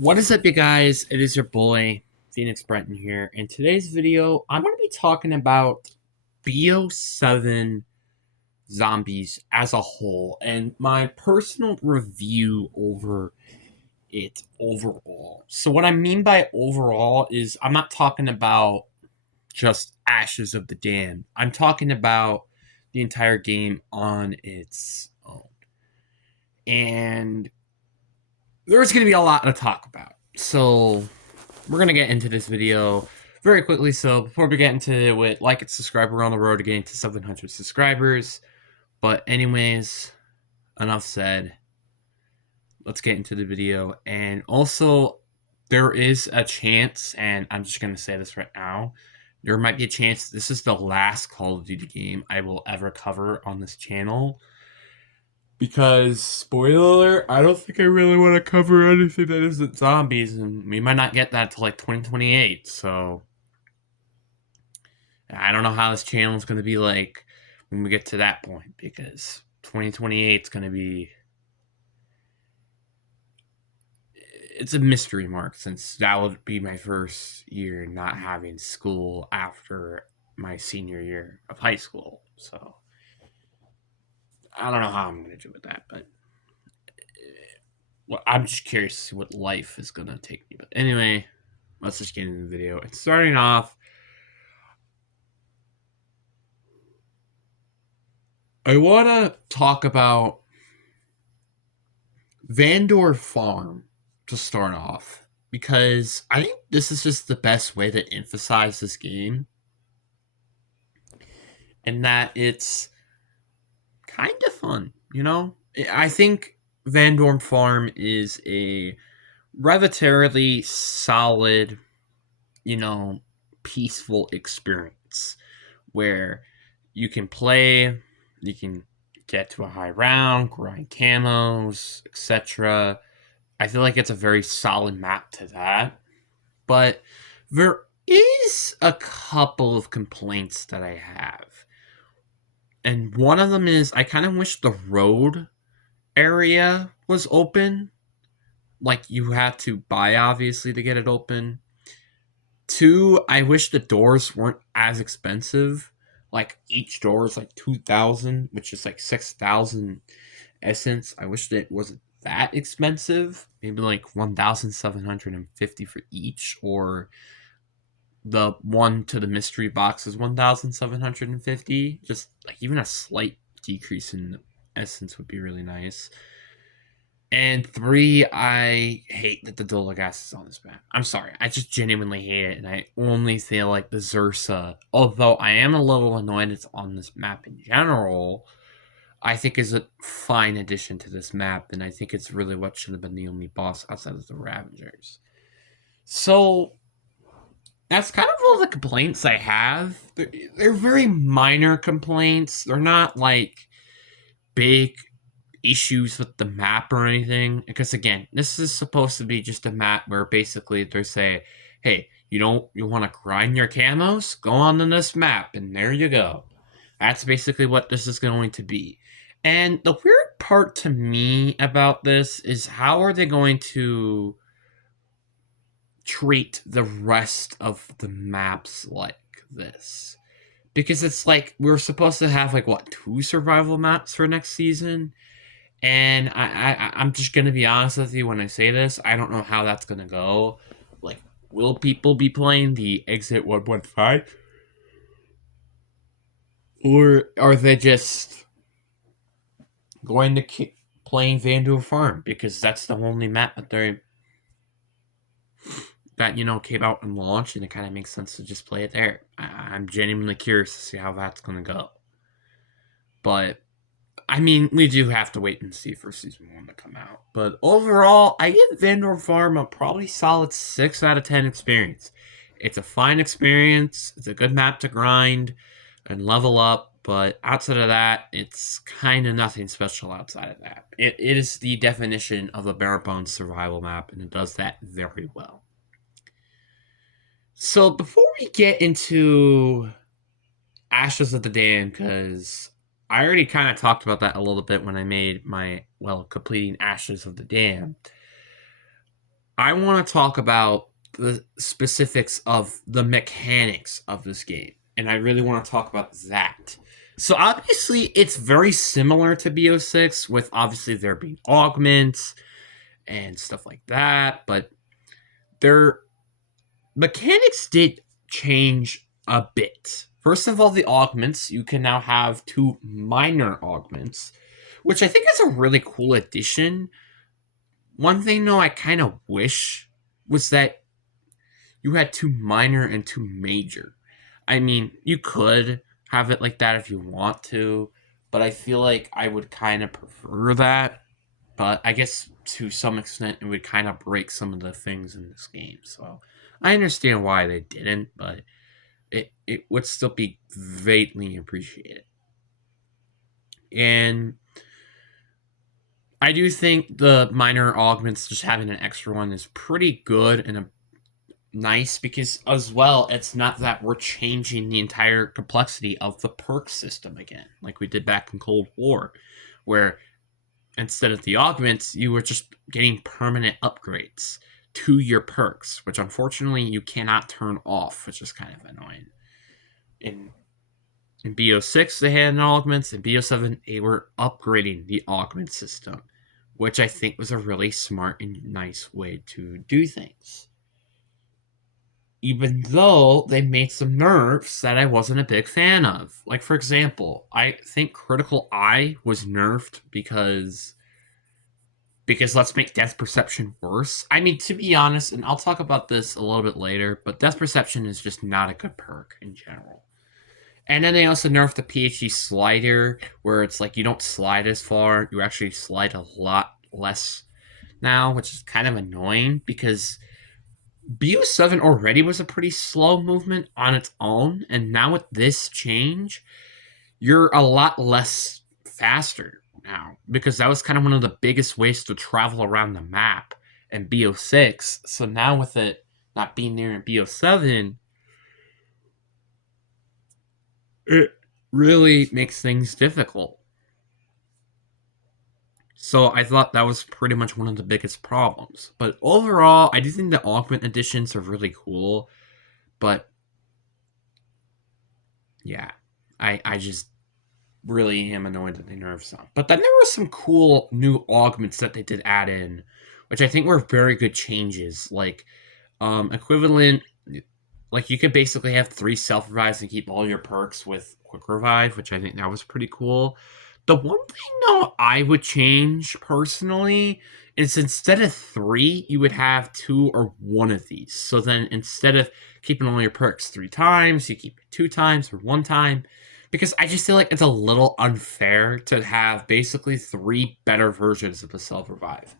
What is up, you guys? It is your boy, Phoenix Brenton here. In today's video, I'm going to be talking about Bo7 zombies as a whole and my personal review over it overall. So, what I mean by overall is I'm not talking about just Ashes of the Dam, I'm talking about the entire game on its own. And there's going to be a lot to talk about. So, we're going to get into this video very quickly. So, before we get into it, like and subscribe. We're on the road to getting to 700 subscribers. But, anyways, enough said. Let's get into the video. And also, there is a chance, and I'm just going to say this right now, there might be a chance this is the last Call of Duty game I will ever cover on this channel. Because, spoiler alert, I don't think I really want to cover anything that isn't zombies, and we might not get that till like 2028, so I don't know how this channel is going to be like when we get to that point, because 2028 is going to be... It's a mystery mark, since that would be my first year not having school after my senior year of high school, so I don't know how I'm going to do with that, but well, I'm just curious to see what life is going to take me. But anyway, let's just get into the video. And starting off, I want to talk about Vandor Farm to start off, because I think this is just the best way to emphasize this game, and that it's kind of fun, you know? I think Vandor Farm is a relatively solid, peaceful experience where you can play, you can get to a high round, grind camos, etc. I feel like it's a very solid map to that. But there is a couple of complaints that I have. And one of them is I kind of wish the road area was open. Like, you have to buy, obviously, to get it open. Two, I wish the doors weren't as expensive. Like, each door is like 2,000, which is like 6,000 essence. I wish that it wasn't that expensive. Maybe like 1,750 for each, or the one to the mystery box is 1,750. Just like even a slight decrease in essence would be really nice. And three, I hate that the Dolagas is on this map. I'm sorry, I just genuinely hate it, and I only feel like the Zursa, although I am a little annoyed it's on this map in general, I think is a fine addition to this map, and I think it's really what should have been the only boss outside of the Ravagers. So, that's kind of all the complaints I have. They're very minor complaints. They're not like big issues with the map or anything, because again, this is supposed to be just a map where basically they say, hey, you want to grind your camos, go on to this map, and there you go. That's basically what this is going to be. And the weird part to me about this is, how are they going to treat the rest of the maps like this? Because it's like we're supposed to have like, what, 2 survival maps for next season? And I'm just going to be honest with you when I say this. I don't know how that's going to go. Like, will people be playing the Exit 115? Or are they just going to keep playing Vandal Farm? Because that's the only map that came out and launched, and it kind of makes sense to just play it there. I'm genuinely curious to see how that's going to go. But I mean, we do have to wait and see for Season 1 to come out. But overall, I give Vandor Farm a probably solid 6 out of 10 experience. It's a fine experience. It's a good map to grind and level up. But outside of that, it's kind of nothing special outside of that. It is the definition of a bare bones survival map, and it does that very well. So before we get into Ashes of the Dam, because I already kind of talked about that a little bit when I made my, completing Ashes of the Dam. I want to talk about the specifics of the mechanics of this game, and I really want to talk about that. So obviously, it's very similar to BO6, with obviously there being augments and stuff like that, but their mechanics did change a bit. First of all, the augments, you can now have 2 minor augments, which I think is a really cool addition. One thing though I kind of wish was that you had 2 minor and 2 major. I mean, you could have it like that if you want to, but I feel like I would kind of prefer that. But I guess to some extent it would kind of break some of the things in this game. So I understand why they didn't, but it would still be greatly appreciated. And I do think the minor augments, just having an extra one, is pretty good and nice, because as well, it's not that we're changing the entire complexity of the perk system again, like we did back in Cold War, where instead of the augments, you were just getting permanent upgrades to your perks, which unfortunately you cannot turn off, which is kind of annoying. In BO6, they had augments. In BO7, they were upgrading the augment system, which I think was a really smart and nice way to do things. Even though they made some nerfs that I wasn't a big fan of. Like, for example, I think Critical Eye was nerfed because let's make Death Perception worse. I mean, to be honest, and I'll talk about this a little bit later, but Death Perception is just not a good perk in general. And then they also nerfed the PhD slider, where it's like you don't slide as far, you actually slide a lot less now, which is kind of annoying because BO7 already was a pretty slow movement on its own, and now with this change, you're a lot less faster now, because that was kind of one of the biggest ways to travel around the map in BO6. So now with it not being there in BO7, it really makes things difficult. So I thought that was pretty much one of the biggest problems. But overall, I do think the augment additions are really cool. But yeah, I just really am annoyed that they nerfed some. But then there were some cool new augments that they did add in, which I think were very good changes. Like equivalent, like you could basically have 3 self revives and keep all your perks with quick revive, which I think that was pretty cool. The one thing though I would change personally is instead of 3, you would have 2 or 1 of these. So then instead of keeping all your perks 3 times, you keep it 2 times or 1 time. Because I just feel like it's a little unfair to have basically 3 better versions of the self revive.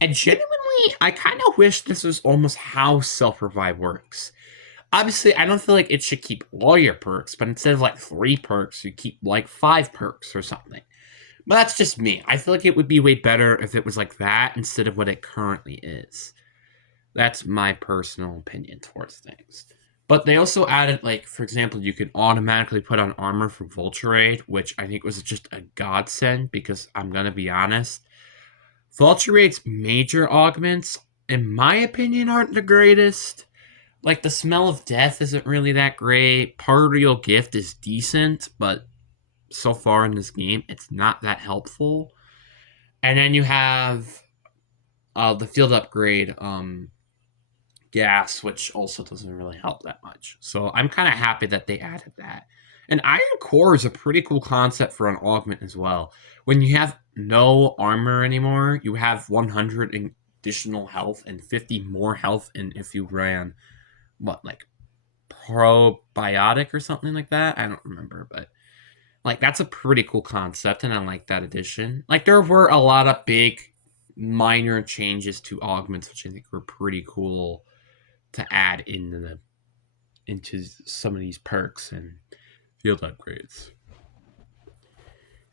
And genuinely, I kind of wish this was almost how self revive works. Obviously, I don't feel like it should keep all your perks, but instead of like 3 perks, you keep like 5 perks or something. But that's just me. I feel like it would be way better if it was like that instead of what it currently is. That's my personal opinion towards things. But they also added, like, for example, you could automatically put on armor for Vulture Raid, which I think was just a godsend, because I'm going to be honest, Vulture Raid's major augments, in my opinion, aren't the greatest. Like, the Smell of Death isn't really that great. Partial Gift is decent, but so far in this game, it's not that helpful. And then you have the field upgrade, gas, which also doesn't really help that much. So I'm kind of happy that they added that. And Iron Core is a pretty cool concept for an augment as well. When you have no armor anymore, you have 100 additional health and 50 more health, and if you ran like probiotic or something like that, I don't remember, but like that's a pretty cool concept, and I like that addition. Like there were a lot of big minor changes to augments, which I think were pretty cool to add into some of these perks and field upgrades.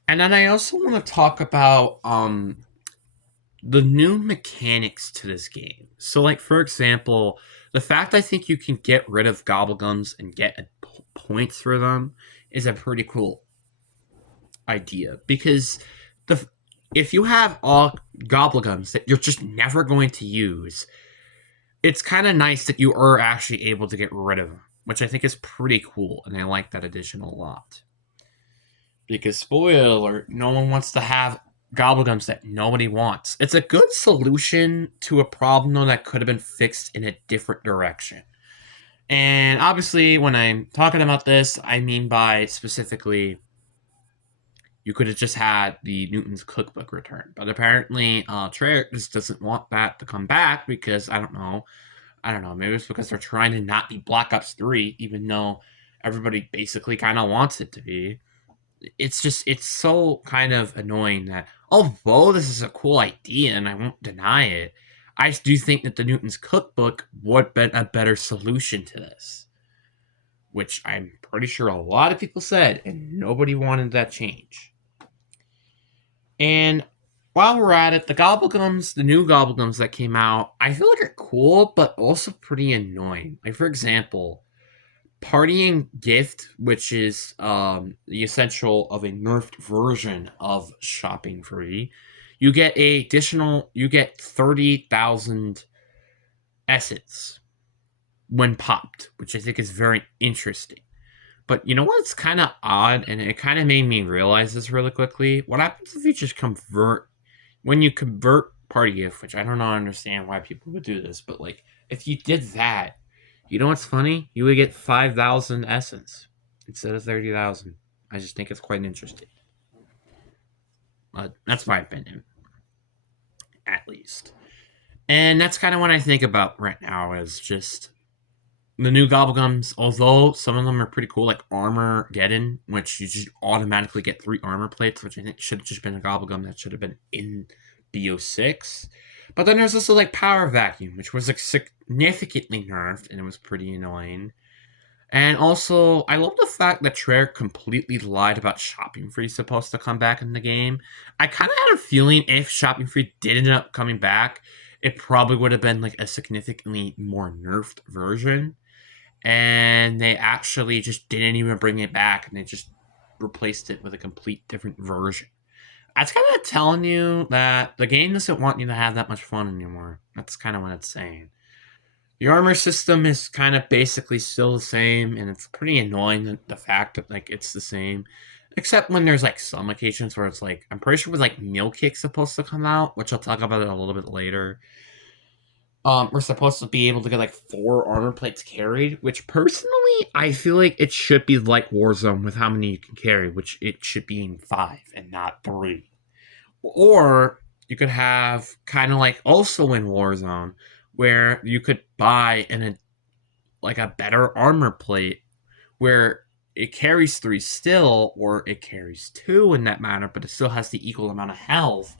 And then I also want to talk about the new mechanics to this game. So, like for example, the fact I think you can get rid of gobblegums and get points for them is a pretty cool idea, because if you have all gobblegums that you're just never going to use, it's kind of nice that you are actually able to get rid of them, which I think is pretty cool, and I like that addition a lot. Because spoiler alert, no one wants to have gobblegums that nobody wants. It's a good solution to a problem though that could have been fixed in a different direction. And obviously, when I'm talking about this, I mean by specifically, you could have just had the Newton's cookbook returned. But apparently, Treyarch just doesn't want that to come back because I don't know. Maybe it's because they're trying to not be Black Ops 3, even though everybody basically kind of wants it to be. It's so kind of annoying that although this is a cool idea and I won't deny it, I do think that the Newton's cookbook would be a better solution to this, which I'm pretty sure a lot of people said, and nobody wanted that change. And while we're at it, the new gobblegums that came out, I feel like are cool, but also pretty annoying. Like for example, Partying Gift, which is the essential of a nerfed version of Shopping Free, you get 30,000 essence when popped, which I think is very interesting. But you know what's kind of odd, and it kind of made me realize this really quickly? What happens if you just when you convert Party Gift, which I don't understand why people would do this, but like, if you did that, you know what's funny? You would get 5,000 essence instead of 30,000. I just think it's quite interesting. That's my opinion, at least. And that's kind of what I think about right now is just the new gobblegums, although some of them are pretty cool, like Armor Geddon, which you just automatically get 3 armor plates, which I think should have just been a gobblegum that should have been in BO6. But then there's also like Power Vacuum, which was like significantly nerfed, and it was pretty annoying. And also, I love the fact that Treyarch completely lied about Shopping Free supposed to come back in the game. I kind of had a feeling if Shopping Free did end up coming back, it probably would have been like a significantly more nerfed version. And they actually just didn't even bring it back, and they just replaced it with a complete different version. That's kind of telling you that the game doesn't want you to have that much fun anymore. That's kind of what it's saying. The armor system is kind of basically still the same, and it's pretty annoying that the fact that like it's the same, except when there's like some occasions where it's like I'm pretty sure with like Meal Kick supposed to come out, which I'll talk about it a little bit later. We're supposed to be able to get like 4 armor plates carried, which personally I feel like it should be like Warzone with how many you can carry, which it should be in 5 and not 3. Or you could have kind of like also in Warzone where you could buy a better armor plate where it carries 3 still, or it carries 2 in that matter, but it still has the equal amount of health,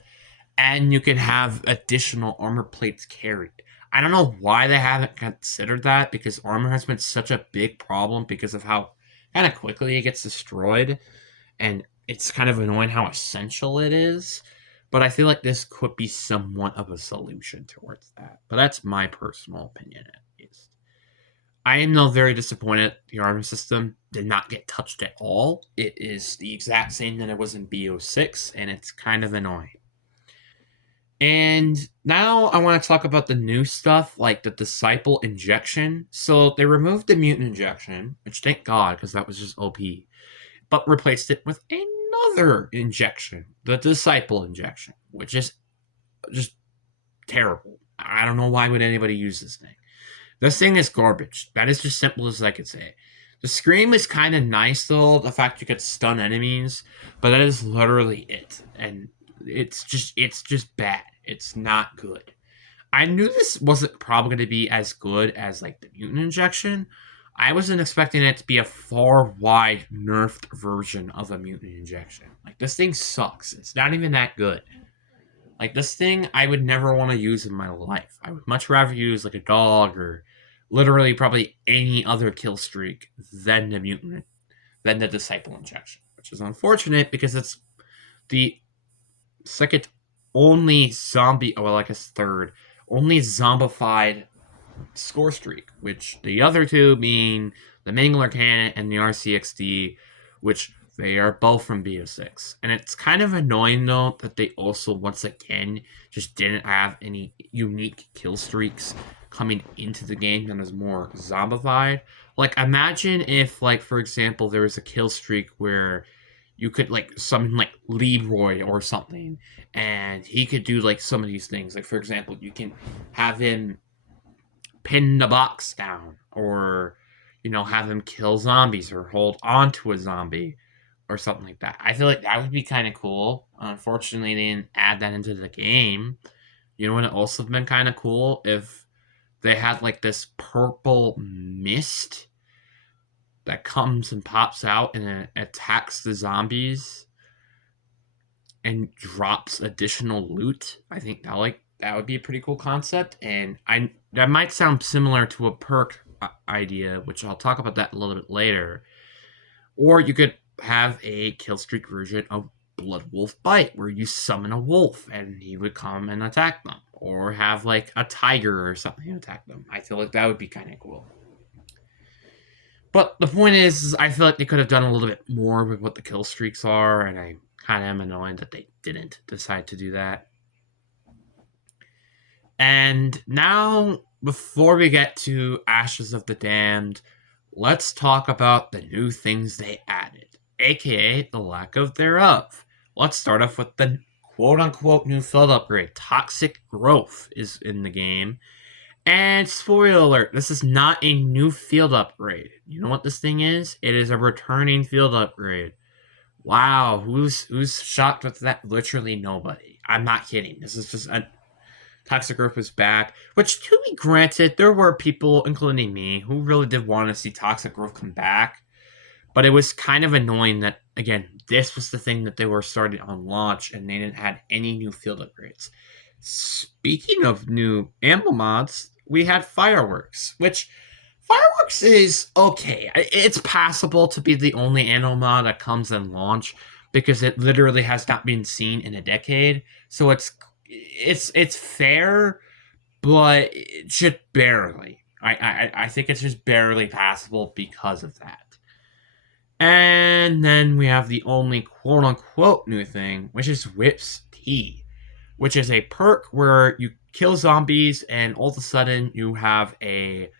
and you can have additional armor plates carried. I don't know why they haven't considered that, because armor has been such a big problem because of how kind of quickly it gets destroyed, and it's kind of annoying how essential it is. But I feel like this could be somewhat of a solution towards that. But that's my personal opinion, at least. I am though very disappointed the armor system did not get touched at all. It is the exact same that it was in BO6, and it's kind of annoying. And now I want to talk about the new stuff, like the Disciple injection. So they removed the mutant injection, which thank God, because that was just OP, but replaced it with another injection, the Disciple injection, which is just terrible. I don't know why would anybody use this thing. This thing is garbage. That is just simple as I could say. The Scream is kind of nice though, the fact you could stun enemies, but that is literally it. And it's just bad. It's not good. I knew this wasn't probably going to be as good as like the mutant injection. I wasn't expecting it to be a far wide nerfed version of a mutant injection. Like this thing sucks. It's not even that good. Like this thing I would never want to use in my life. I would much rather use like a dog or literally probably any other kill streak than the Disciple injection, which is unfortunate because it's the second only zombie, well, I guess third, only zombified score streak, which the other two being the Mangler Cannon and the RCXD, which they are both from BO6. And it's kind of annoying, though, that they also, once again, just didn't have any unique kill streaks coming into the game that is more zombified. Like, imagine if, like, for example, there was a kill streak where you could, like, summon, like, Leroy or something, and he could do, like, some of these things. Like, for example, you can have him pin the box down, or, have him kill zombies or hold on to a zombie or something like that. I feel like that would be kind of cool. Unfortunately, they didn't add that into the game. You know what would also have been kind of cool if they had like this purple mist that comes and pops out and it attacks the zombies and drops additional loot. I think that would be a pretty cool concept, and that might sound similar to a perk idea, which I'll talk about that a little bit later. Or you could have a kill streak version of Blood Wolf Bite, where you summon a wolf and he would come and attack them, or have like a tiger or something attack them. I feel like that would be kind of cool. But the point is, I feel like they could have done a little bit more with what the kill streaks are, and I kind of am annoyed that they didn't decide to do that. And now, before we get to Ashes of the Damned, let's talk about the new things they added, aka the lack of thereof. Let's start off with the quote-unquote new field upgrade. Toxic Growth is in the game. And spoiler alert, this is not a new field upgrade. You know what this thing is? It is a returning field upgrade. Wow, who's shocked with that? Literally nobody. I'm not kidding. This is just a Toxic Growth was back, which, to be granted, there were people, including me, who really did want to see Toxic Growth come back. But it was kind of annoying that, again, this was the thing that they were starting on launch, and they didn't have any new field upgrades. Speaking of new ammo mods, we had Fireworks, which Fireworks is okay. It's passable to be the only ammo mod that comes in launch, because it literally has not been seen in a decade. So it's fair, but just barely. I think it's just barely passable because of that. And then we have the only quote-unquote new thing, which is Whip's Tea, which is a perk where you kill zombies and all of a sudden you have a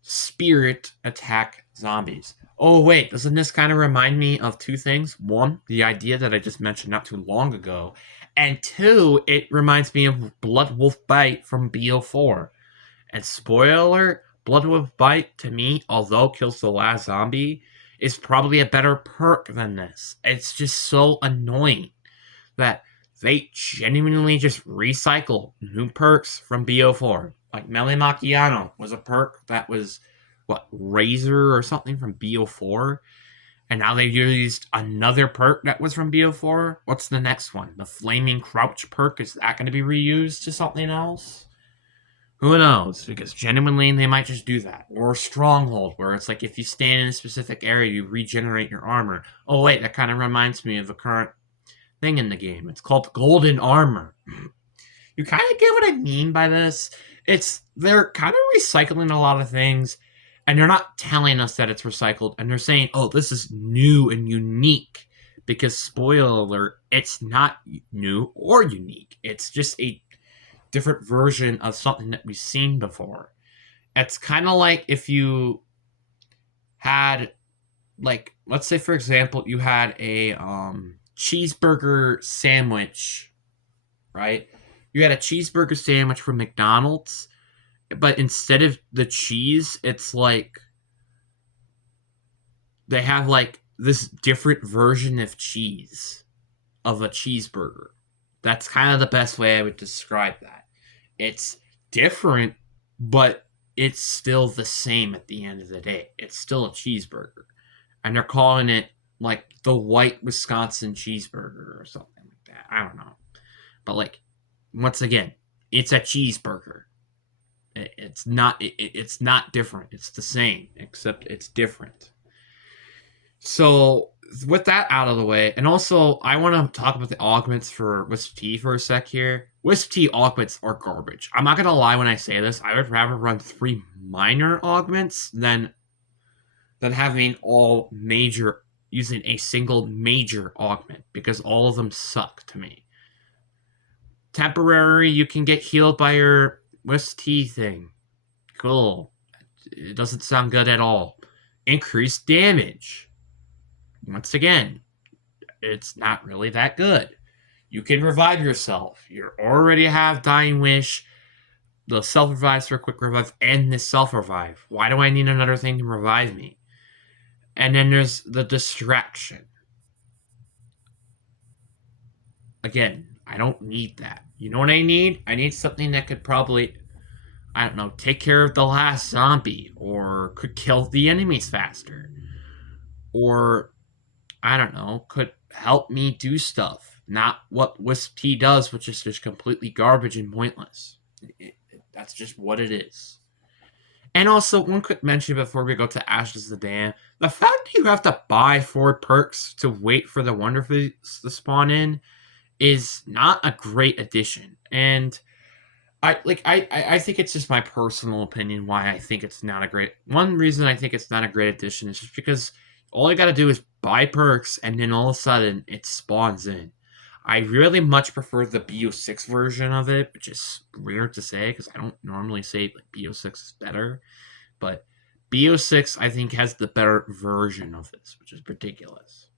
spirit attack zombies. Oh wait, doesn't this kind of remind me of two things? One, the idea that I just mentioned not too long ago, and two, it reminds me of Blood Wolf Bite from BO4. And spoiler, Blood Wolf Bite, to me, although kills the last zombie, is probably a better perk than this. It's just so annoying that they genuinely just recycle new perks from BO4. Like Melee Macchiato was a perk that was, Razor or something from BO4? And now they used another perk that was from BO4? What's the next one? The Flaming Crouch perk? Is that going to be reused to something else? Who knows? Because genuinely, they might just do that. Or Stronghold, where it's like if you stand in a specific area, you regenerate your armor. Oh wait, that kind of reminds me of a current thing in the game. It's called Golden Armor. You kind of get what I mean by this? They're kind of recycling a lot of things, and they're not telling us that it's recycled, and they're saying, oh, this is new and unique. Because, spoiler alert, it's not new or unique. It's just a different version of something that we've seen before. It's kind of like if you had, like, let's say, for example, you had a cheeseburger sandwich, right? You had a cheeseburger sandwich from McDonald's, but instead of the cheese, it's like they have like this different version of cheese, of a cheeseburger. That's kind of the best way I would describe that. It's different, but it's still the same at the end of the day. It's still a cheeseburger. And they're calling it like the white Wisconsin cheeseburger or something like that. I don't know. But like, once again, it's a cheeseburger. It's not different. It's the same, except it's different. So with that out of the way, and also I want to talk about the augments for Wisp Tea for a sec here. Wisp Tea augments are garbage. I'm not gonna lie when I say this. I would rather run 3 minor augments than having all major, using a single major augment, because all of them suck to me. Temporary, you can get healed by your Wisp Tea thing. cool. It doesn't sound good at all. Increased damage. Once again, it's not really that good. You can revive yourself. You already have Dying Wish, the self-revives for quick revive, and the self-revive. Why do I need another thing to revive me? And then there's the distraction. Again, I don't need that. You know what I need? I need something that could probably, I don't know, take care of the last zombie, or could kill the enemies faster, or, I don't know, could help me do stuff. Not what Wisp T does, which is just completely garbage and pointless. That's just what it is. And also, one quick mention before we go to Ashes of the Dam. The fact that you have to buy 4 perks to wait for the Wonderful to spawn in is not a great addition. And I think it's just my personal opinion why I think it's not a great... One reason I think it's not a great addition is just because all you gotta do is buy perks, and then all of a sudden, it spawns in. I really much prefer the BO6 version of it, which is weird to say, because I don't normally say like, BO6 is better. But BO6, I think, has the better version of this, which is ridiculous.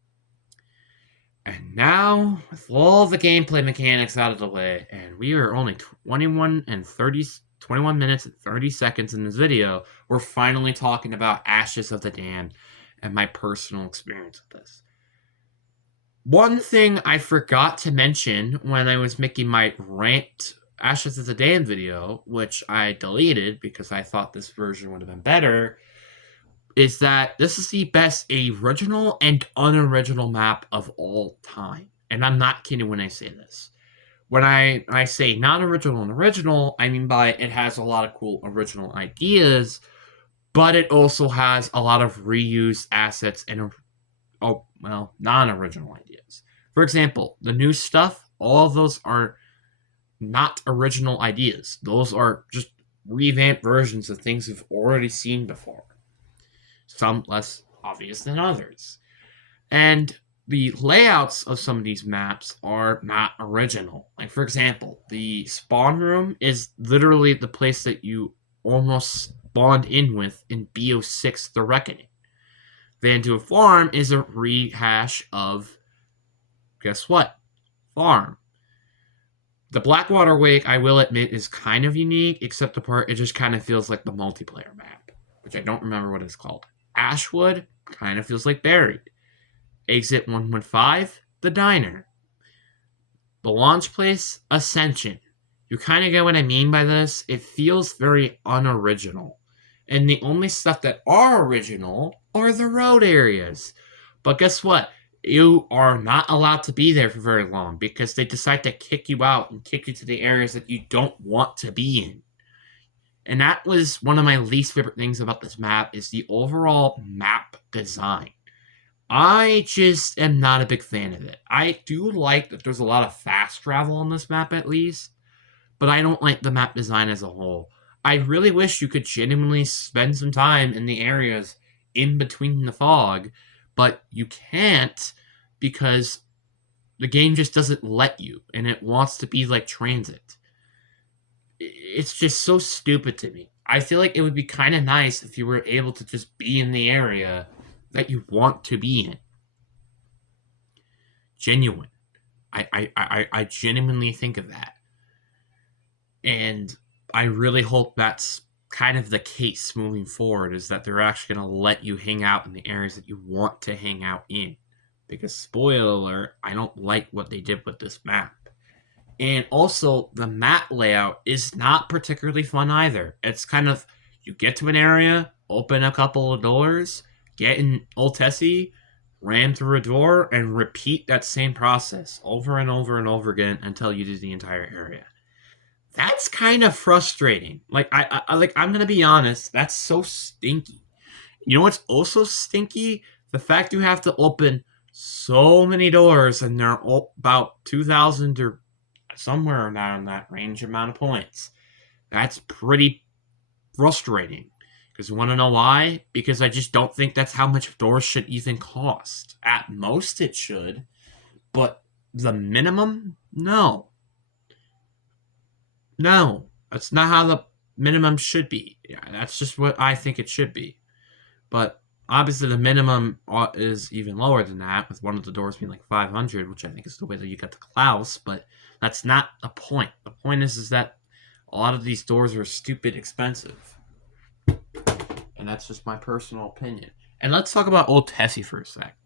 And now, with all the gameplay mechanics out of the way, and we are only 21 minutes and 30 seconds in this video, we're finally talking about Ashes of the Dam and my personal experience with this. One thing I forgot to mention when I was making my ranked Ashes of the Dam video, which I deleted because I thought this version would have been better, is that this is the best original and unoriginal map of all time. And I'm not kidding when I say this. When I say not original and original, I mean by it has a lot of cool original ideas, but it also has a lot of reused assets and, non-original ideas. For example, the new stuff, all of those are not original ideas. Those are just revamped versions of things we've already seen before. Some less obvious than others. And the layouts of some of these maps are not original. Like, for example, the spawn room is literally the place that you almost spawned in with in BO6 The Reckoning. Vanduin Farm is a rehash of, guess what? Farm. The Blackwater Wake, I will admit, is kind of unique, except the part it just kind of feels like the multiplayer map, which I don't remember what it's called. Ashwood kind of feels like Buried. Exit 115, the Diner. The launch place, Ascension. You kind of get what I mean by this. It feels very unoriginal. And the only stuff that are original are the road areas. But guess what? You are not allowed to be there for very long because they decide to kick you out and kick you to the areas that you don't want to be in. And that was one of my least favorite things about this map is the overall map design. I just am not a big fan of it. I do like that there's a lot of fast travel on this map at least, but I don't like the map design as a whole. I really wish you could genuinely spend some time in the areas in between the fog, but you can't because the game just doesn't let you, and it wants to be like Transit. It's just so stupid to me. I feel like it would be kind of nice if you were able to just be in the area that you want to be in. Genuine. I genuinely think of that. And I really hope that's kind of the case moving forward, is that they're actually going to let you hang out in the areas that you want to hang out in. Because, spoiler alert, I don't like what they did with this map. And also, the map layout is not particularly fun either. It's kind of, you get to an area, open a couple of doors, get in Old Tessie, ram through a door, and repeat that same process over and over and over again until you do the entire area. That's kind of frustrating. Like, I'm gonna be honest, that's so stinky. You know what's also stinky? The fact you have to open so many doors and they're about 2,000 or somewhere around that range amount of points. That's pretty frustrating. Because you want to know why? Because I just don't think that's how much doors should even cost. At most it should. But the minimum? No. No. That's not how the minimum should be. Yeah, that's just what I think it should be. But obviously, the minimum is even lower than that, with one of the doors being like 500, which I think is the way that you get the Klaus. But that's not the point. The point is that a lot of these doors are stupid expensive, and that's just my personal opinion. And let's talk about Old Tessie for a sec.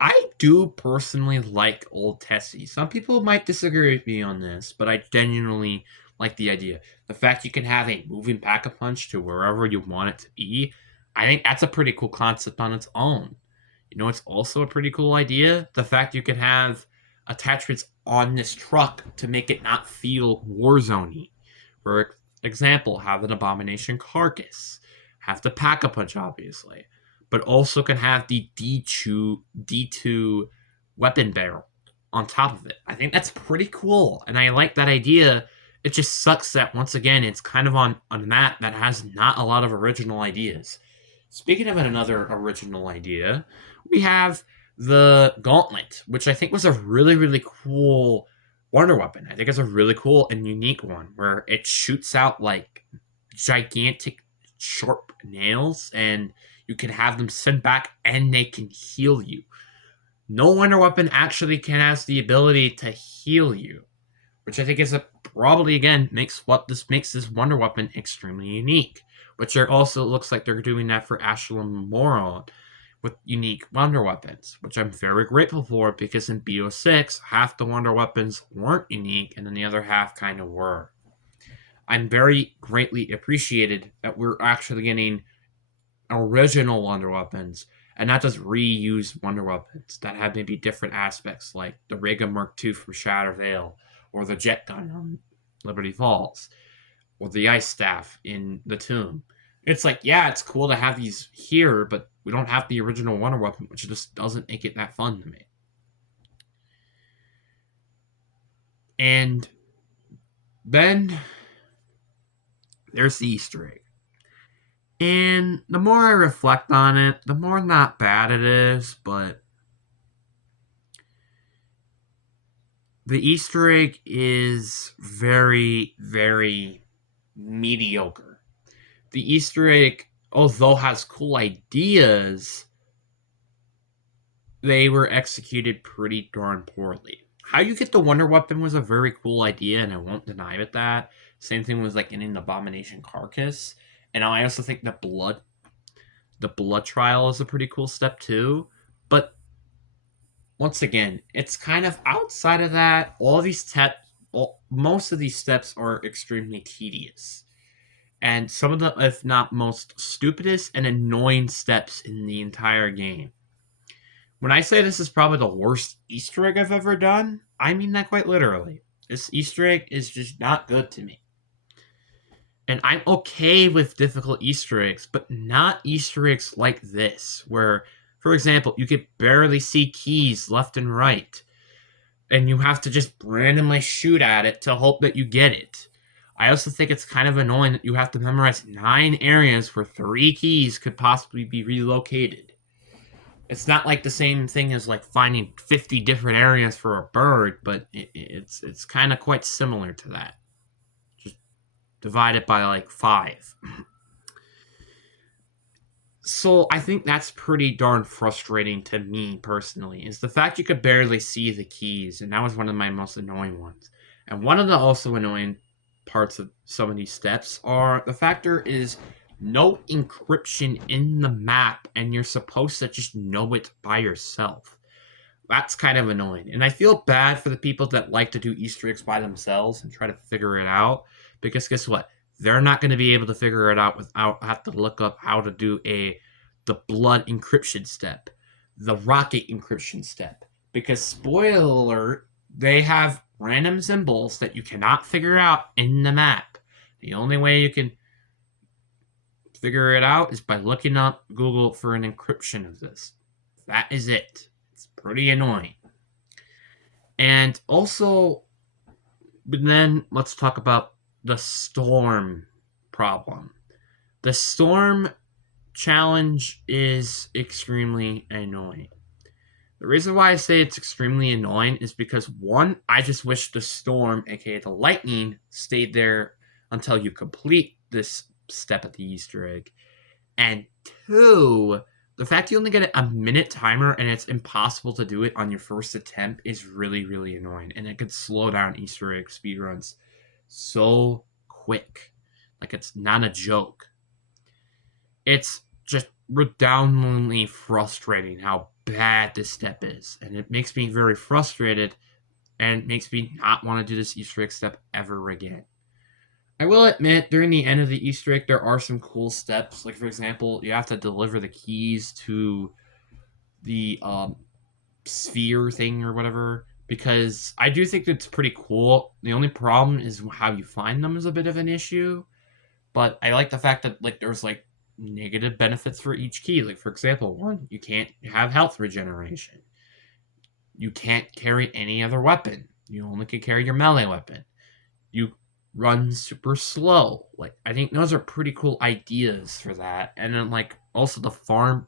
I do personally like Old Tessie. Some people might disagree with me on this, but I genuinely like the idea. The fact you can have a moving pack-a-punch to wherever you want it to be, I think that's a pretty cool concept on its own. You know, it's also a pretty cool idea. The fact you can have attachments on this truck to make it not feel Warzone-y. For example, have an Abomination carcass, have the pack-a-punch, obviously, but also can have the D2 weapon barrel on top of it. I think that's pretty cool, and I like that idea. It just sucks that, once again, it's kind of on a map that has not a lot of original ideas. Speaking of another original idea, we have the Gauntlet, which I think was a really, really cool wonder weapon. I think it's a really cool and unique one, where it shoots out, like, gigantic, sharp nails, and you can have them send back, and they can heal you. No wonder weapon actually can has the ability to heal you, which I think is probably, again, makes this wonder weapon extremely unique. Which also looks like they're doing that for Ashelin Moron with unique wonder weapons, which I'm very grateful for, because in BO6, half the wonder weapons weren't unique, and then the other half kind of were. I'm very greatly appreciated that we're actually getting original wonder weapons, and not just reused wonder weapons that have maybe different aspects, like the Rega Mark II from Shatter Vale, or the jet gun on Liberty Falls, or the ice staff in the Tomb. It's like, yeah, it's cool to have these here, but we don't have the original wonder weapon, which just doesn't make it that fun to me. And then there's the Easter egg. And the more I reflect on it, the more not bad it is, but the Easter egg is very, very mediocre. The Easter egg, although has cool ideas, they were executed pretty darn poorly. How you get the wonder weapon was a very cool idea, and I won't deny it that. Same thing was like getting the Abomination carcass. And I also think the blood trial is a pretty cool step too. But once again, it's kind of outside of that. Most of these steps are extremely tedious. And some of the, if not most, stupidest and annoying steps in the entire game. When I say this is probably the worst Easter egg I've ever done, I mean that quite literally. This Easter egg is just not good to me. And I'm okay with difficult Easter eggs, but not Easter eggs like this, where, for example, you could barely see keys left and right, and you have to just randomly shoot at it to hope that you get it. I also think it's kind of annoying that you have to memorize 9 areas where 3 keys could possibly be relocated. It's not like the same thing as like finding 50 different areas for a bird, but it's kind of quite similar to that. Just divide it by like 5. So I think that's pretty darn frustrating to me personally, is the fact you could barely see the keys, and that was one of my most annoying ones. And one of the also annoying parts of some of these steps are the fact there is no encryption in the map, and you're supposed to just know it by yourself. That's kind of annoying. And I feel bad for the people that like to do Easter eggs by themselves and try to figure it out, because guess what? They're not going to be able to figure it out without have to look up how to do the blood encryption step, the rocket encryption step. Because spoiler alert, they have random symbols that you cannot figure out in the map. The only way you can figure it out is by looking up Google for an encryption of this. That is it. It's pretty annoying. And also, but then let's talk about the storm problem. The storm challenge is extremely annoying. The reason why I say it's extremely annoying is because, one, I just wish the storm, aka the lightning, stayed there until you complete this step at the Easter egg. And 2, the fact you only get a minute timer and it's impossible to do it on your first attempt is really, really annoying. And it could slow down Easter egg speedruns so quick. Like, it's not a joke. It's just redoundingly frustrating how bad this step is. And it makes me very frustrated and makes me not want to do this Easter egg step ever again. I will admit, during the end of the Easter egg, there are some cool steps. Like, for example, you have to deliver the keys to the sphere thing or whatever, because I do think it's pretty cool. The only problem is how you find them is a bit of an issue, but I like the fact that, like, there's, like, negative benefits for each key. Like, for example, 1, you can't have health regeneration. You can't carry any other weapon. You only can carry your melee weapon. You run super slow. Like, I think those are pretty cool ideas for that. And then, like, also the farm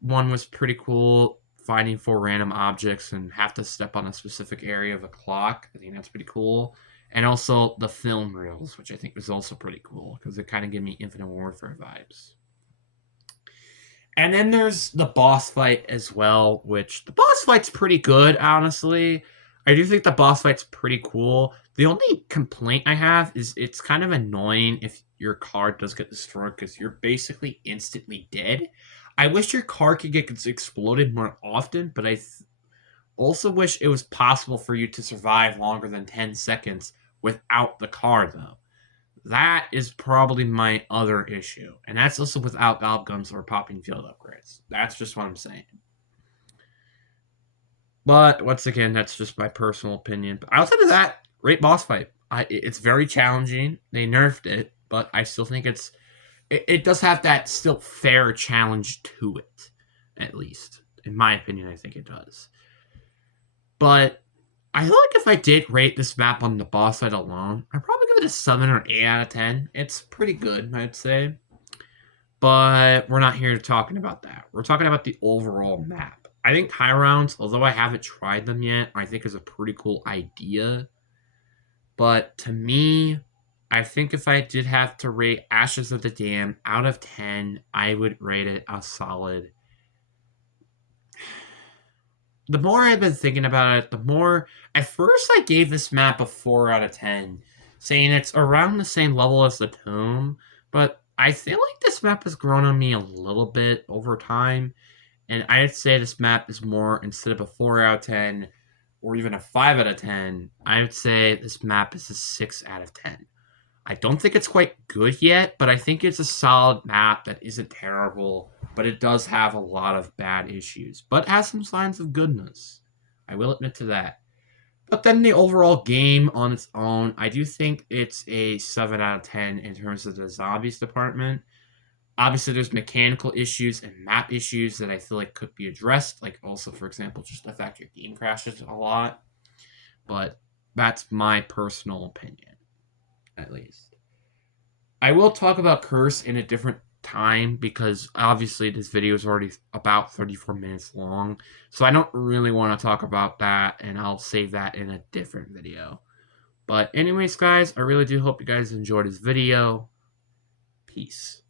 one was pretty cool, finding 4 random objects and have to step on a specific area of the clock. I think that's pretty cool. And also the film reels, which I think was also pretty cool because it kind of gave me Infinite Warfare vibes. And then there's the boss fight as well, which the boss fight's pretty good, honestly. I do think the boss fight's pretty cool. The only complaint I have is it's kind of annoying if your card does get destroyed because you're basically instantly dead. I wish your card could get exploded more often, but I also wish it was possible for you to survive longer than 10 seconds without the card, though. That is probably my other issue. And that's also without gob guns or popping field upgrades. That's just what I'm saying. But once again, that's just my personal opinion. But outside of that, great boss fight. It's very challenging. They nerfed it, but I still think it does have that still fair challenge to it, at least. In my opinion, I think it does. But I feel like if I did rate this map on the boss fight alone, I'd probably give it a 7 or 8 out of 10. It's pretty good, I'd say. But we're not here talking about that. We're talking about the overall map. I think high rounds, although I haven't tried them yet, I think is a pretty cool idea. But to me, I think if I did have to rate Ashes of the Dam out of 10, I would rate it a solid. The more I've been thinking about it, the more... At first, I gave this map a 4 out of 10, saying it's around the same level as the Tomb, but I feel like this map has grown on me a little bit over time, and I'd say this map is more, instead of a 4 out of 10, or even a 5 out of 10, I would say this map is a 6 out of 10. I don't think it's quite good yet, but I think it's a solid map that isn't terrible, but it does have a lot of bad issues, but has some signs of goodness. I will admit to that. But then the overall game on its own, I do think it's a 7 out of 10 in terms of the zombies department. Obviously, there's mechanical issues and map issues that I feel like could be addressed, like also, for example, just the fact your game crashes a lot. But that's my personal opinion, at least. I will talk about Curse in a different time because obviously this video is already about 34 minutes long, so I don't really want to talk about that, and I'll save that in a different video. But anyways, guys, I really do hope you guys enjoyed this video. Peace.